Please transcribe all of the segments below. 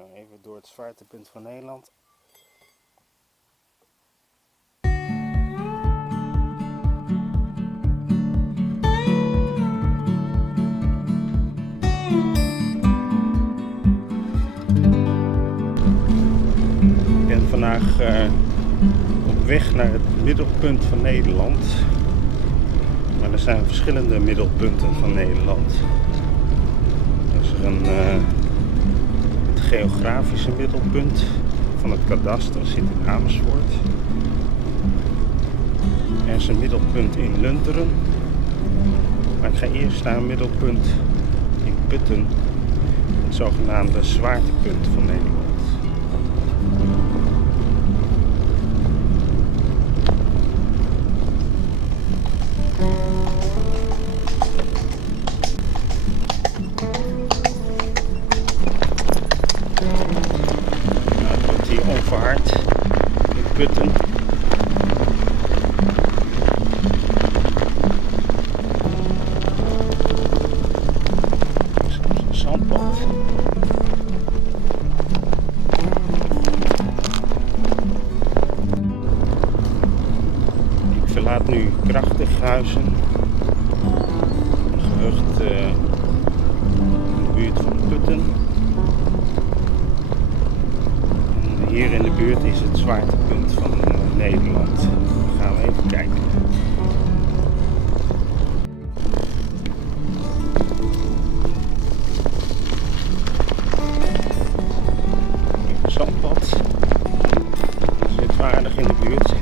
Zo even door het zwaartepunt van Nederland. Ik ben vandaag op weg naar het middelpunt van Nederland. Maar er zijn verschillende middelpunten van Nederland. Er is het geografische middelpunt van het kadaster, zit in Amersfoort. Er is een middelpunt in Lunteren. Maar ik ga eerst naar een middelpunt in Putten, het zogenaamde zwaartepunt van Nederland. Het wordt hier onverhard in Putten. Een zandpad. Ik verlaat nu Krachtighuizen, een gehucht in de buurt van Putten. En hier in de buurt is het zwaartepunt van Nederland. Daar gaan we even kijken. Een zandpad. Zit aardig in de buurt.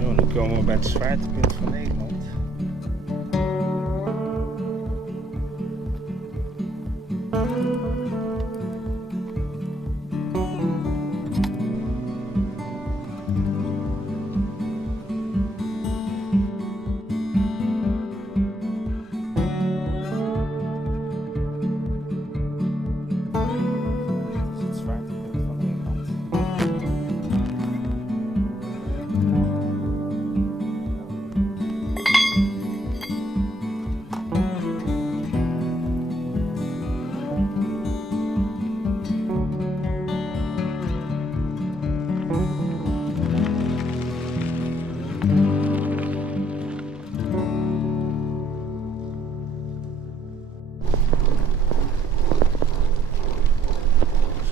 Zo, dan komen we bij het zwaartepunt van Nederland.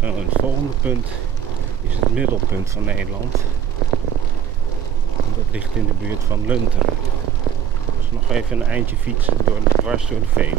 Zo, het volgende punt is het middelpunt van Nederland. En dat ligt in de buurt van Lunteren. Dus nog even een eindje fietsen dwars door de Veluwe.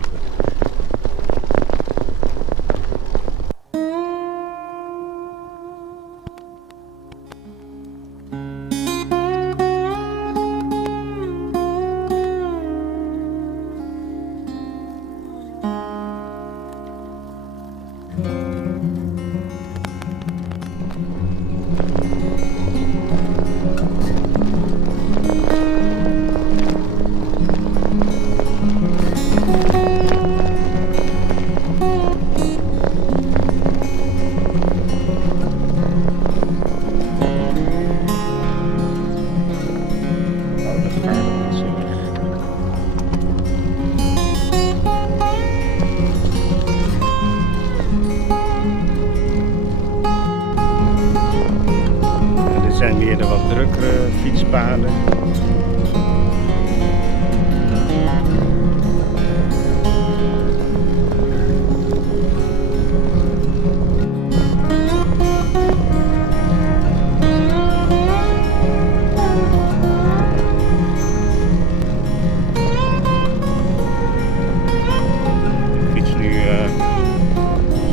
Er zijn weer de wat drukkere fietspaden. Ik fiets nu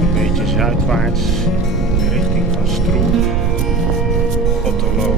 een beetje zuidwaarts in de richting van Stroe. Otterlo.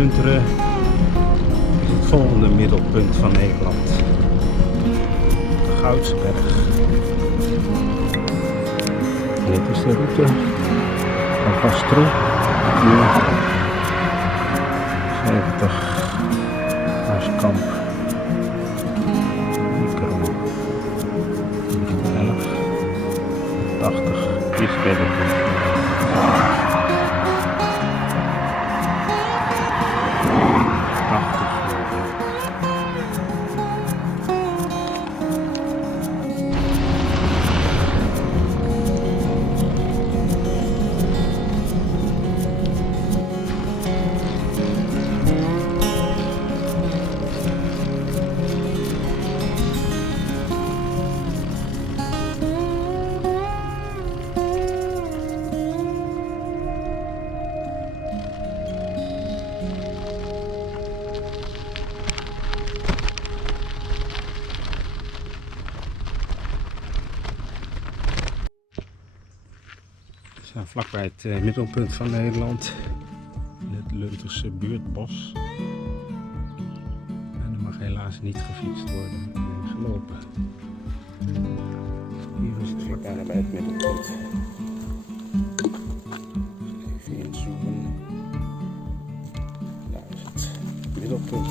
Lunteren is het volgende middelpunt van Nederland. De Goudsberg. Dit is de route van Gastroe. Nu 70 Huiskamp. Micro. 11. 80 is middelpunt. We zijn vlakbij het middelpunt van Nederland, in het Lunterse buurtbos. En er mag helaas niet gefietst worden en gelopen. Hier is het weer bijna bij het middelpunt. Even inzoomen. Daar is het middelpunt.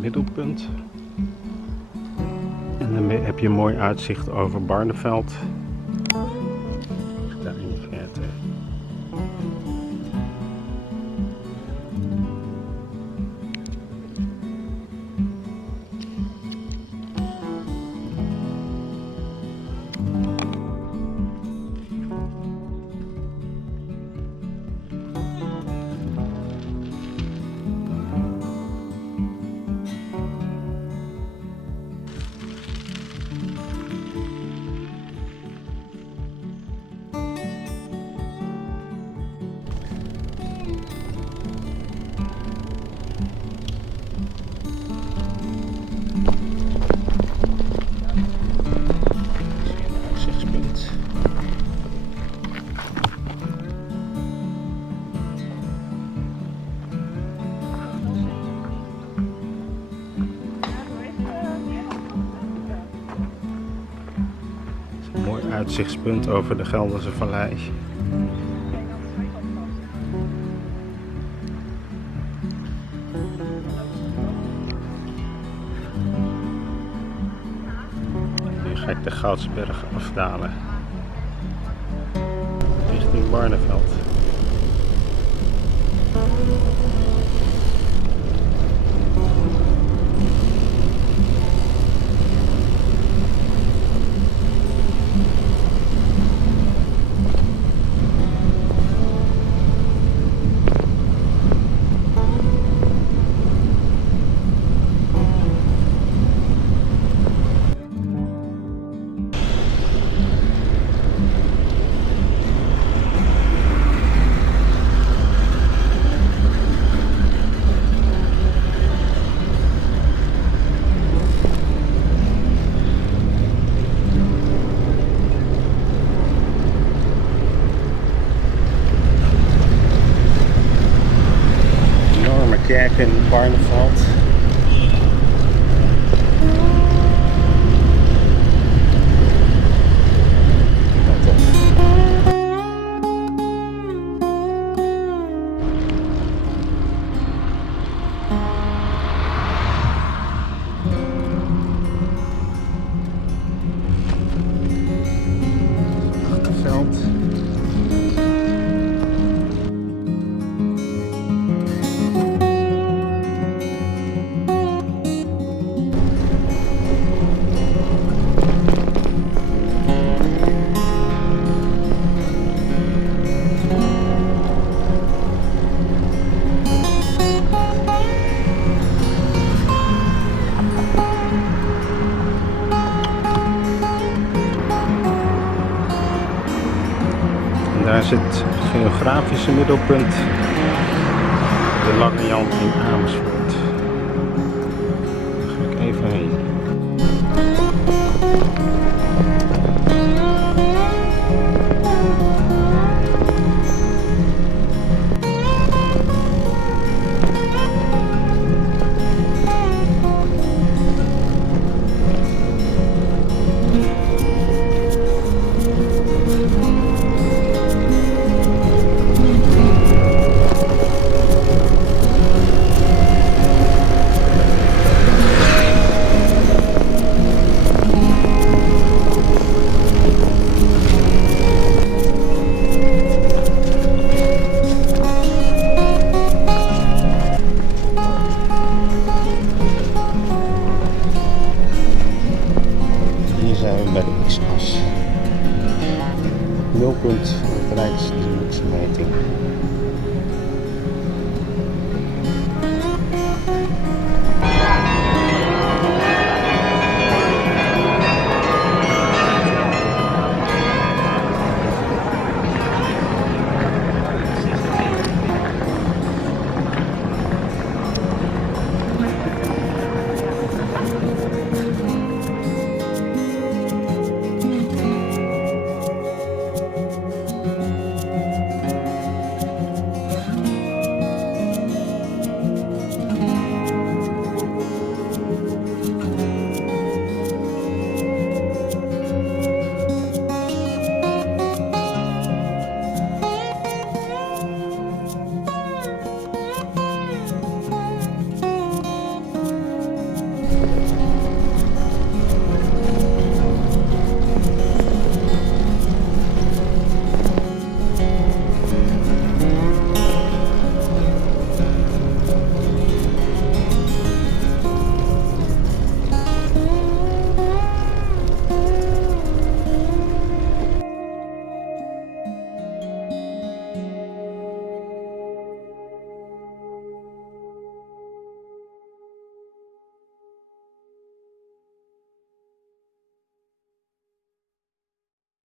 Middelpunt. En dan heb je een mooi uitzicht over Barneveld. Daar in de verte. Uitzichtspunt over de Gelderse Vallei. Nu ga ik de Goudsberg afdalen richting Barneveld. Kerk in Barneveld. Achterveld. het geografische middelpunt, de Lange Jan in Amersfoort. Daar ga ik even heen. Bij de X-as. Nulpunt van de Rijksdienstmeting.